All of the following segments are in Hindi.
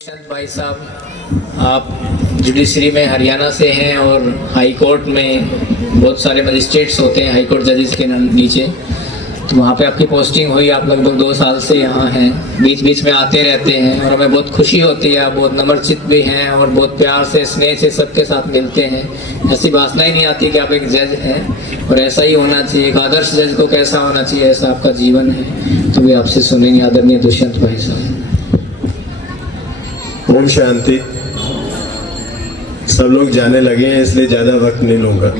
चंद भाई साहब, आप जुडिशरी में हरियाणा से हैं और हाई कोर्ट में बहुत सारे मजिस्ट्रेट्स होते हैं हाई कोर्ट जजेस के नीचे, तो वहाँ पे आपकी पोस्टिंग हुई। आप लगभग 2 साल से यहाँ हैं, बीच बीच में आते रहते हैं और हमें बहुत खुशी होती है। आप बहुत नम्रचित्त भी हैं और बहुत प्यार से स्नेह से सबके साथ मिलते हैं। ऐसी वासना ही नहीं आती कि आप एक जज हैं, और ऐसा ही होना चाहिए। एक आदर्श जज को कैसा होना चाहिए, ऐसा आपका जीवन है। तो वे आपसे सुनेंगे आदरणीय दुष्यंत भाई साहब। ओम शांति। सब लोग जाने लगे हैं इसलिए ज़्यादा वक्त नहीं लूँगा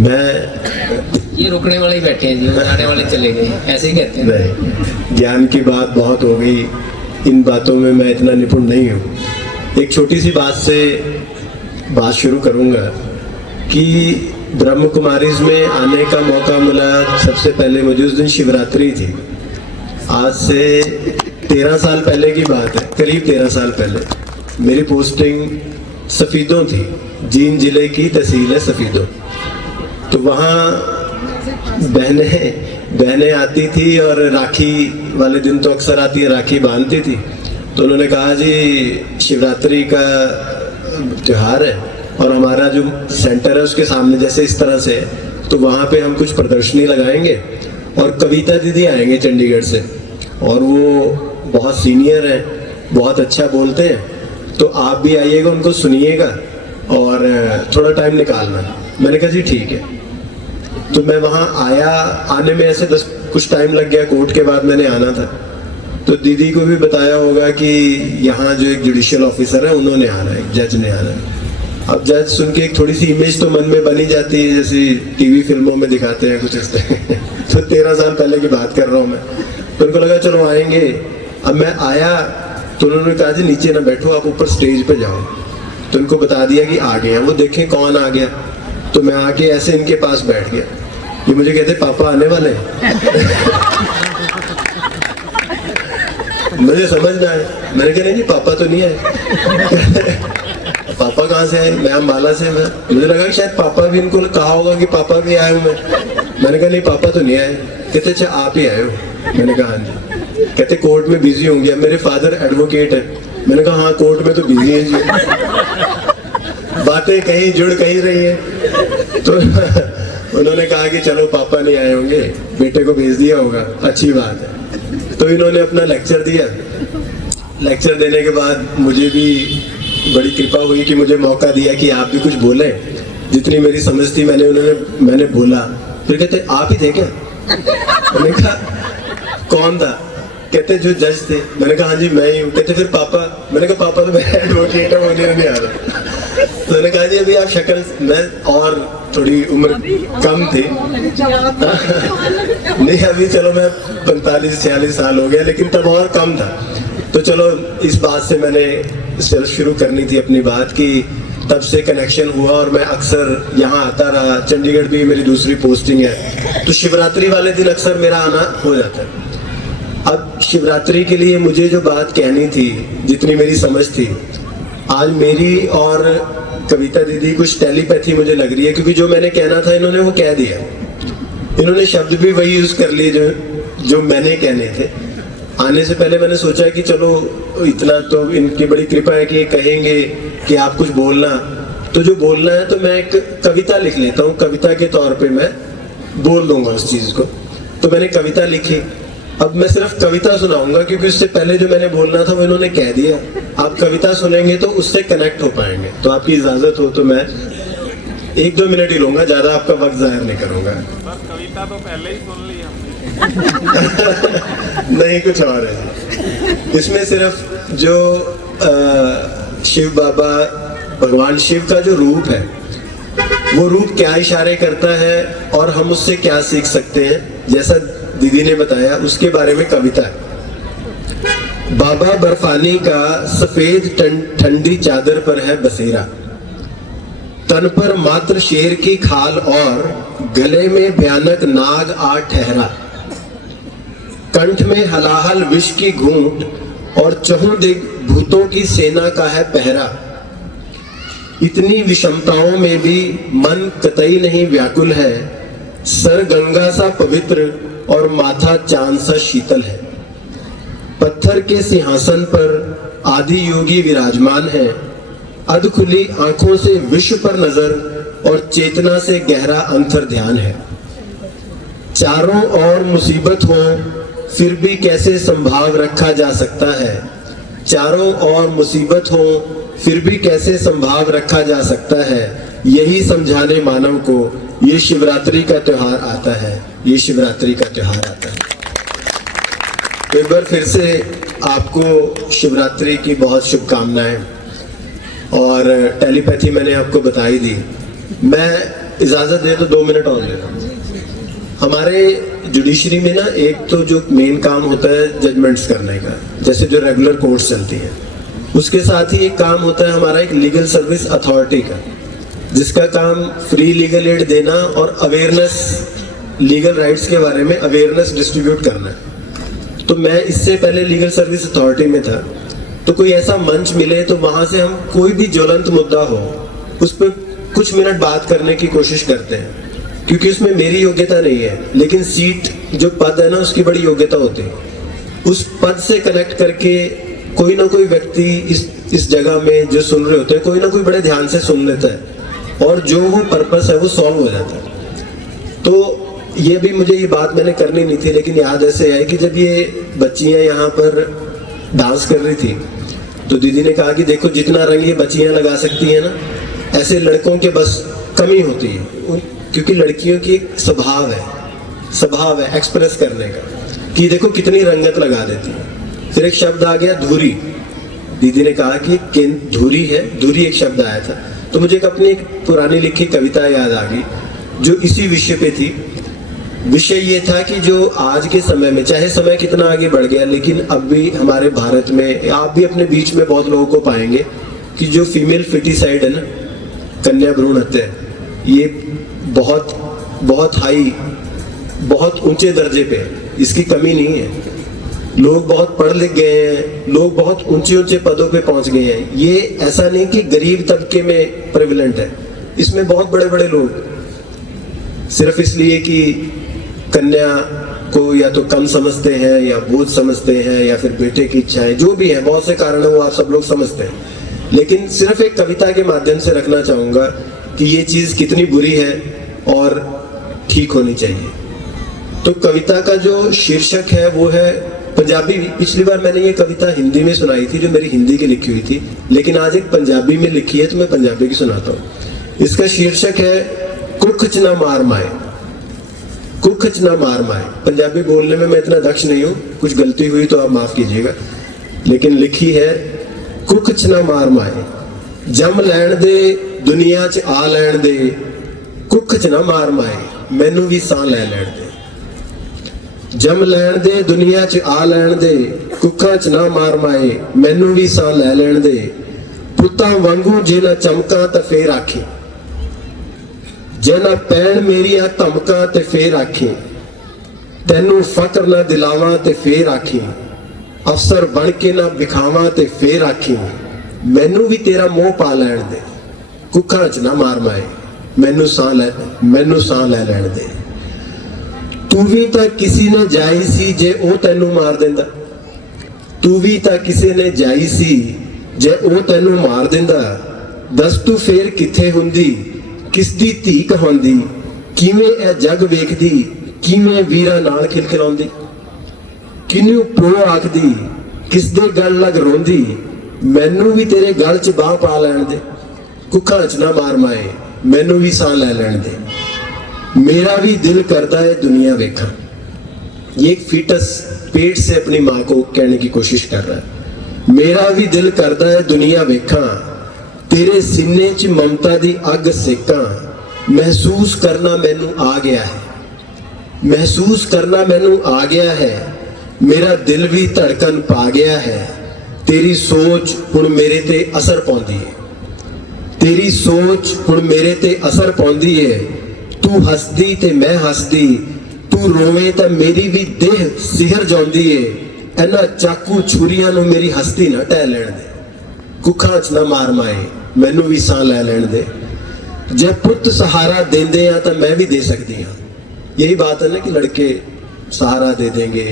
मैं। ये रुकने वाले ही बैठे हैं जी, जाने वाले चले गए, ऐसे ही कहते हैं। नहीं, ज्ञान की बात बहुत हो गई, इन बातों में मैं इतना निपुण नहीं हूँ। एक छोटी सी बात से बात शुरू करूँगा कि ब्रह्म कुमारीज में आने का मौका मिला। सबसे पहले मुझे उस दिन शिवरात्रि थी, आज से 13 साल पहले की बात है, करीब 13 साल पहले। मेरी पोस्टिंग सफ़ीदों थी, जींद जिले की तहसील है सफ़ीदों। तो वहाँ बहनें आती थी और राखी वाले दिन तो अक्सर आती है, राखी बांधती थी। तो उन्होंने कहा जी शिवरात्रि का त्यौहार है और हमारा जो सेंटर है उसके सामने जैसे इस तरह से है, तो वहाँ पे हम कुछ प्रदर्शनी लगाएंगे और कविता दीदी आएंगे चंडीगढ़ से, और वो बहुत सीनियर हैं, बहुत अच्छा बोलते हैं, तो आप भी आइएगा, उनको सुनिएगा और थोड़ा टाइम निकालना। मैंने कहा जी ठीक है। तो मैं वहाँ आया, आने में ऐसे कुछ टाइम लग गया, कोर्ट के बाद मैंने आना था। तो दीदी को भी बताया होगा कि यहाँ जो एक जुडिशियल ऑफिसर है उन्होंने आना है, जज ने आना है। अब जज सुन के एक थोड़ी सी इमेज तो मन में बनी जाती है, जैसे टीवी फिल्मों में दिखाते हैं कुछ इस तरह। तो 13 साल पहले की बात कर रहा हूँ मैं। तो उनको लगा चलो आएंगे। अब मैं आया तो उन्होंने कहा जी नीचे ना बैठो, आप ऊपर स्टेज पे जाओ। तो उनको बता दिया कि आ गए। वो देखें कौन आ गया। तो मैं आके ऐसे इनके पास बैठ गया। ये मुझे कहते पापा आने वाले हैं। मुझे समझना है। मैंने कहा नहीं पापा तो नहीं आए। पापा कहाँ से आए? मैं अम्बाला से। मुझे लगा कि शायद पापा भी, इनको कहा होगा कि पापा भी आए हुए। मैंने कहा नहीं पापा तो नहीं आए। कहते अच्छा आप ही आए हो? मैंने कहा हाँ जी। कहते कोर्ट में बिजी होंगे, मेरे फादर एडवोकेट है। मैंने कहा हाँ कोर्ट में तो बिजी है जी। बातें कहीं जुड़ कहीं रही है। तो उन्होंने कहा कि चलो पापा नहीं आए होंगे, बेटे को भेज दिया होगा, अच्छी बात है। तो इन्होंने अपना लेक्चर दिया। लेक्चर देने के बाद मुझे भी बड़ी कृपा हुई कि मुझे मौका दिया कि आप भी कुछ बोले। जितनी मेरी समझ थी मैंने बोला। फिर कहते आप ही थे क्या? मैंने कहा कौन था? कहते जो जज थे। मैंने कहा हाँ जी मैं ही हूँ। कहते फिर पापा? मैंने कहा पापा तो मैं एडवोकेट है, मुझे नहीं आ रहा। तो मैंने कहा जी अभी आप शक्ल, मैं और थोड़ी उम्र कम थी। नहीं अभी चलो मैं 45-46 साल हो गया, लेकिन तब और कम था। तो चलो इस बात से मैंने शुरू करनी थी अपनी बात कि तब से कनेक्शन हुआ और मैं अक्सर यहाँ आता रहा। चंडीगढ़ भी मेरी दूसरी पोस्टिंग है, तो शिवरात्रि वाले दिन अक्सर मेरा आना हो जाता है। अब शिवरात्रि के लिए मुझे जो बात कहनी थी, जितनी मेरी समझ थी, आज मेरी और कविता दीदी कुछ टेलीपैथी मुझे लग रही है, क्योंकि जो मैंने कहना था इन्होंने वो कह दिया। इन्होंने शब्द भी वही यूज कर लिए जो मैंने कहने थे। आने से पहले मैंने सोचा कि चलो इतना तो इनकी बड़ी कृपा है कि कहेंगे कि आप कुछ बोलना, तो जो बोलना है तो मैं एक कविता लिख लेता हूँ, कविता के तौर पे मैं बोल दूंगा उस चीज को। तो मैंने कविता लिखी। अब मैं सिर्फ कविता सुनाऊंगा, क्योंकि उससे पहले जो मैंने बोलना था वो इन्होंने कह दिया। आप कविता सुनेंगे तो उससे कनेक्ट हो पाएंगे। तो आपकी इजाजत हो तो मैं 1-2 मिनट ही लूंगा, ज्यादा आपका वक्त जाहिर नहीं करूंगा। कविता तो पहले ही सुन ली हमने। नहीं कुछ और है इसमें। सिर्फ जो शिव बाबा, भगवान शिव का जो रूप है, वो रूप क्या इशारे करता है और हम उससे क्या सीख सकते हैं, जैसा दीदी ने बताया उसके बारे में कविता है। बाबा बर्फानी का सफेद ठंडी चादर पर है बसेरा, तन पर मात्र शेर की खाल और गले में भयानक नाग आ ठहरा, कंठ में हलाहल विष की घूंट और चहुदिग भूतों की सेना का है पहरा। इतनी विषमताओं में भी मन कतई नहीं व्याकुल है, सर गंगा सा पवित्र और माथा चांद सा शीतल है। पत्थर के सिंहासन पर आदि योगी विराजमान है। अध खुली आंखों से विश्व पर नजर और चेतना से गहरा अंतर ध्यान है। चारों ओर मुसीबत हो फिर भी कैसे संभाव रखा जा सकता है। चारों ओर मुसीबत हो फिर भी कैसे संभाव रखा जा सकता है। यही समझाने मानव को ये शिवरात्रि का त्योहार आता है। ये शिवरात्रि का त्योहार आता है। तो एक बार फिर से आपको शिवरात्रि की बहुत शुभकामनाएं। और टेलीपैथी मैंने आपको बताई दी। मैं इजाजत दे तो 2 मिनट और ले रहा हूँ। हमारे जुडिशरी में ना एक तो जो मेन काम होता है जजमेंट्स करने का, जैसे जो रेगुलर कोर्ट्स चलती है, उसके साथ ही एक काम होता है हमारा एक लीगल सर्विस अथॉरिटी का, जिसका काम फ्री लीगल एड देना और अवेयरनेस, लीगल राइट्स के बारे में अवेयरनेस डिस्ट्रीब्यूट करना है। तो मैं इससे पहले लीगल सर्विस अथॉरिटी में था, तो कोई ऐसा मंच मिले तो वहां से हम कोई भी ज्वलंत मुद्दा हो उस पर कुछ मिनट बात करने की कोशिश करते हैं, क्योंकि उसमें मेरी योग्यता नहीं है, लेकिन सीट जो पद है ना उसकी बड़ी योग्यता होती है। उस पद से कनेक्ट करके कोई ना कोई व्यक्ति इस जगह में जो सुन रहे होते हैं, कोई ना कोई बड़े ध्यान से सुन लेता है और जो वो पर्पस है वो सॉल्व हो जाता है। तो ये भी मुझे ये बात मैंने करनी नहीं थी, लेकिन याद ऐसे है कि जब ये बच्चियां यहाँ पर डांस कर रही थी तो दीदी ने कहा कि देखो जितना रंग ये बच्चियां लगा सकती हैं ना, ऐसे लड़कों के बस कमी होती है, क्योंकि लड़कियों की एक स्वभाव है एक्सप्रेस करने का कि देखो कितनी रंगत लगा देती है। फिर एक शब्द आ गया धुरी। दीदी ने कहा कि धुरी है, धुरी एक शब्द आया था। तो मुझे अपनी एक पुरानी लिखी कविता याद आ गई जो इसी विषय पे थी। विषय ये था कि जो आज के समय में, चाहे समय कितना आगे बढ़ गया, लेकिन अब भी हमारे भारत में, आप भी अपने बीच में बहुत लोगों को पाएंगे कि जो फीमेल फिटिसाइड है ना, कन्या भ्रूण हत्या, ये बहुत हाई, बहुत ऊंचे दर्जे पे है। इसकी कमी नहीं है। लोग बहुत पढ़ लिख गए हैं, लोग बहुत ऊंचे ऊंचे पदों पे पहुंच गए हैं। ये ऐसा नहीं कि गरीब तबके में प्रेवलेंट है, इसमें बहुत बड़े बड़े लोग सिर्फ इसलिए कि कन्या को या तो कम समझते हैं या बोझ समझते हैं या फिर बेटे की इच्छा है, जो भी है, बहुत से कारण है, वो आप सब लोग समझते हैं। लेकिन सिर्फ एक कविता के माध्यम से रखना चाहूंगा कि ये चीज कितनी बुरी है और ठीक होनी चाहिए। तो कविता का जो शीर्षक है वो है पंजाबी। पिछली बार मैंने ये कविता हिंदी में सुनाई थी जो मेरी हिंदी की लिखी हुई थी, लेकिन आज एक पंजाबी में लिखी है तो मैं पंजाबी की सुनाता हूँ। इसका शीर्षक है कुख च ना मार माए। कुख च ना मार माए। पंजाबी बोलने में मैं इतना दक्ष नहीं हूँ, कुछ गलती हुई तो आप माफ कीजिएगा, लेकिन लिखी है कुख च ना मार माए, जम लैण दे दुनिया च आ लैण दे, कुख च ना मार माए, मैनू भी सां लै लैण दे। जम लैण दे दुनिया च आ लैण दे, कुखा च ना मार माए, मैनू भी सां लै लैण दे। पुत्तां वांगू जे ना चमका तां फेर आखी, जे ना पैण मेरिया धमका ते फेर आखी, तैनू फकर ना दिलावा ते फेर आखी, अफसर बन के ना विखावा ते फेर आखी, मैनू भी तेरा मोह पा लैण दे, कुखा च ना मार माए, मैनू सां लै लैण दे। तू भी तां किसी ने जाई सी जे ओ तैनू मार देंदा, तू भी तां किसी ने जाई सी जे ओ तैनू मार देंदा। दस तू फेर किथे हुंदी, किस दी धी कहांदी, किवें ए जग वेखदी, किवें वीरां नाल खिलखिलाउंदी, किनू प्रो आखदी, किस दे गल लग रोंदी, मैनू भी तेरे गल च बाह पा लैण दे, कुखा च ना मार माए, मैनू भी सां लै लैण दे। मेरा भी दिल करता है दुनिया वेखा। ये एक फीटस पेट से अपनी माँ को कहने की कोशिश कर रहा है। मेरा भी दिल करता है दुनिया वेखा, तेरे सीने च ममता दी अग सेका, महसूस करना मैनू आ गया है, महसूस करना मैनू आ गया है, मेरा दिल भी धड़कन पा गया है। तेरी सोच हुण मेरे ते असर पाउंदी है, तेरी सोच हुण मेरे ते असर पाउंदी है। तू हसदी ते मैं हसदी, तू रोवे तां मेरी भी देह सिहर जाउंदी है। इन्हां चाकू छुरियां नूं मेरी हस्ती ना ढह लैण दे, कुखा च ना मार माए, मैनू भी सां लै लैण दे। जे पुत सहारा देंदे आ तां मैं भी दे सकदी हां। यही बात है ना कि लड़के सहारा दे देंगे,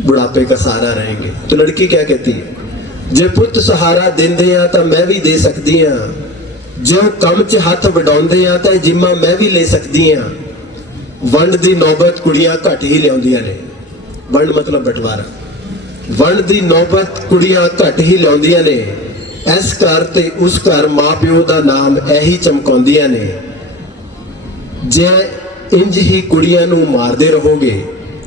बुढ़ापे का सहारा रहेंगे। तो लड़की क्या कहती है, ਜੇ ਪੁੱਤ ਸਹਾਰਾ ਦਿੰਦੇ ਆ ਤਾਂ ਮੈਂ ਵੀ ਦੇ ਸਕਦੀ ਆ, ਜੇ ਉਹ ਕੰਮ 'ਚ ਹੱਥ ਵਡਾਉਂਦੇ ਆ ਤਾਂ ਇਹ ਜਿੰਮਾ ਮੈਂ ਵੀ ਲੈ ਸਕਦੀ ਆ। ਵੰਡ ਦੀ ਨੌਬਤ ਕੁੜੀਆਂ ਘੱਟ ਹੀ ਲਿਆਉਂਦੀਆਂ ਨੇ। ਵੰਡ ਮਤਲਬ ਬਟਵਾਰਾ। ਵੰਡ ਦੀ ਨੌਬਤ ਕੁੜੀਆਂ ਘੱਟ ਹੀ ਲਿਆਉਂਦੀਆਂ ਨੇ। ਇਸ ਘਰ ਤੇ ਉਸ ਘਰ ਮਾਂ-ਪਿਓ ਦਾ ਨਾਮ ਇਹੀ ਚਮਕਾਉਂਦੀਆਂ ਨੇ। ਜੇ ਇੰਜ ਹੀ ਕੁੜੀਆਂ ਨੂੰ ਮਾਰਦੇ ਰਹੋਗੇ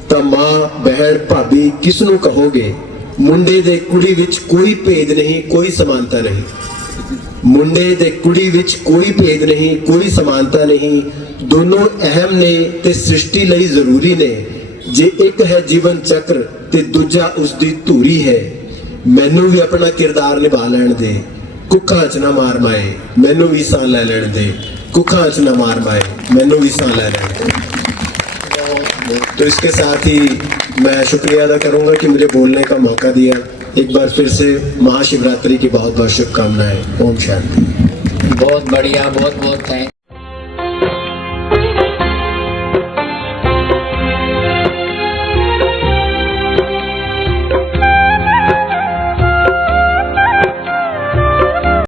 ਤਾਂ ਮਾਂ, ਭੈਣ, ਭਾਬੀ ਕਿਸ ਨੂੰ ਕਹੋਗੇ? ਮੁੰਡੇ ਦੇ ਕੁੜੀ ਵਿੱਚ ਕੋਈ ਭੇਦ ਨਹੀਂ, ਕੋਈ ਸਮਾਨਤਾ ਨਹੀਂ। ਮੁੰਡੇ ਦੇ ਕੁੜੀ ਵਿੱਚ ਕੋਈ ਭੇਦ ਨਹੀਂ, ਕੋਈ ਸਮਾਨਤਾ ਨਹੀਂ। ਦੋਨੋਂ ਅਹਿਮ ਨੇ ਤੇ ਸ੍ਰਿਸ਼ਟੀ ਲਈ ਜ਼ਰੂਰੀ ਨੇ। ਜੇ ਇੱਕ ਹੈ ਜੀਵਨ ਚੱਕਰ ਤੇ ਦੂਜਾ ਉਸ ਦੀ ਧੂਰੀ ਹੈ। ਮੈਨੂੰ ਵੀ ਆਪਣਾ ਕਿਰਦਾਰ ਨਿਭਾ ਲੈਣ ਦੇ, ਕੁੱਖਾਂ 'ਚ ਨਾ ਮਾਰ ਮਾਏ, ਮੈਨੂੰ ਵੀ ਸਾਹ ਲੈ ਲੈਣ ਦੇ। कुखा च न मार पाए, मैनू भी सां ले लें। तो इसके साथ ही मैं शुक्रिया अदा करूंगा कि मुझे बोलने का मौका दिया। एक बार फिर से महाशिवरात्रि की बहुत बहुत शुभकामनाएं। ओम शांति। बहुत बढ़िया, बहुत बहुत थैंक